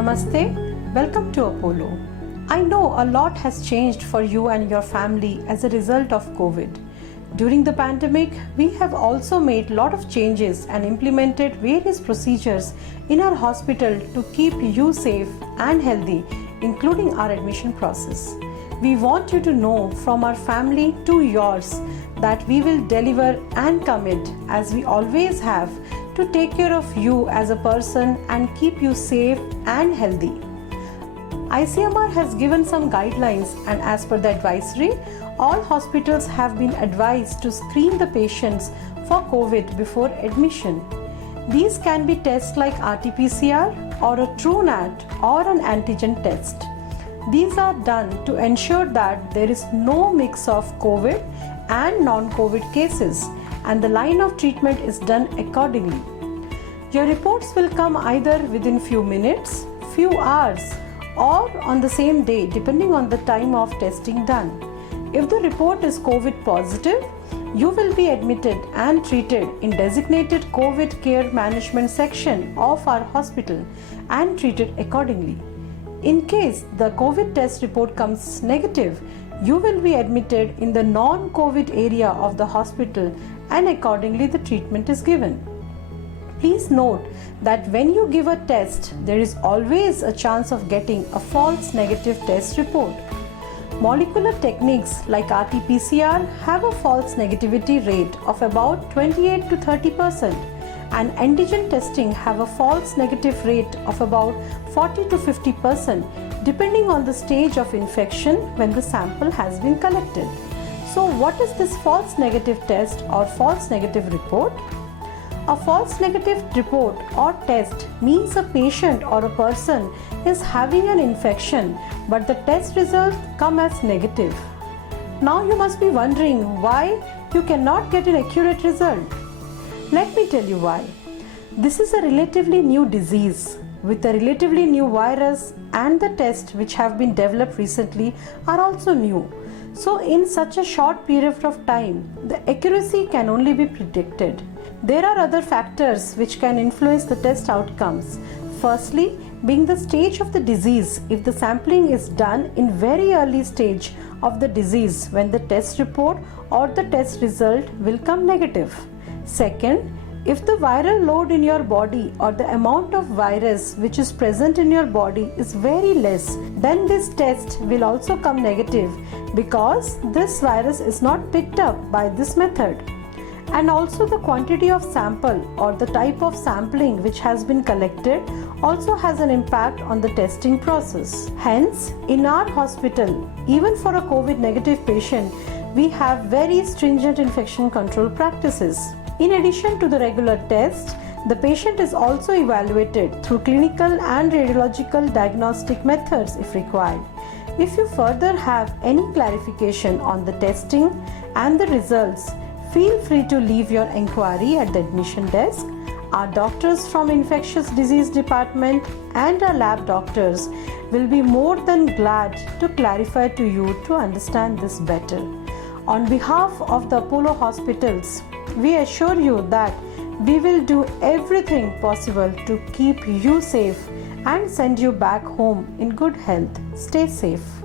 Namaste, welcome to Apollo. I know a lot has changed for you and your family as a result of COVID. During the pandemic, we have also made a lot of changes and implemented various procedures in our hospital to keep you safe and healthy, including our admission process. We want you to know from our family to yours that we will deliver and commit, as we always have, to take care of you as a person and keep you safe and healthy. ICMR has given some guidelines, and as per the advisory, all hospitals have been advised to screen the patients for COVID before admission. These can be tests like RT-PCR or a TrueNAT or an antigen test. These are done to ensure that there is no mix of COVID and non-COVID cases, and the line of treatment is done accordingly. Your reports will come either within few minutes, few hours, or on the same day depending on the time of testing done. If the report is COVID positive, you will be admitted and treated in designated COVID care management section of our hospital and treated accordingly. In case the COVID test report comes negative, you will be admitted in the non-COVID area of the hospital and accordingly the treatment is given. Please note that when you give a test, there is always a chance of getting a false negative test report. Molecular techniques like RT-PCR have a false negativity rate of about 28 to 30%, and antigen testing have a false negative rate of about 40 to 50% depending on the stage of infection when the sample has been collected. So what is this false negative test or false negative report? A false negative report or test means a patient or a person is having an infection but the test results come as negative. Now you must be wondering why you cannot get an accurate result. Let me tell you why. This is a relatively new disease with a relatively new virus, and the tests which have been developed recently are also new. So in such a short period of time, the accuracy can only be predicted. There are other factors which can influence the test outcomes. Firstly, being the stage of the disease, if the sampling is done in very early stage of the disease when the test report or the test result will come negative. Second, if the viral load in your body or the amount of virus which is present in your body is very less, then this test will also come negative because this virus is not picked up by this method. And also the quantity of sample or the type of sampling which has been collected also has an impact on the testing process. Hence, in our hospital, even for a COVID negative patient, we have very stringent infection control practices. In addition to the regular test, the patient is also evaluated through clinical and radiological diagnostic methods if required. If you further have any clarification on the testing and the results, feel free to leave your inquiry at the admission desk. Our doctors from Infectious Disease Department and our lab doctors will be more than glad to clarify to you to understand this better. On behalf of the Apollo Hospitals, we assure you that we will do everything possible to keep you safe and send you back home in good health. Stay safe.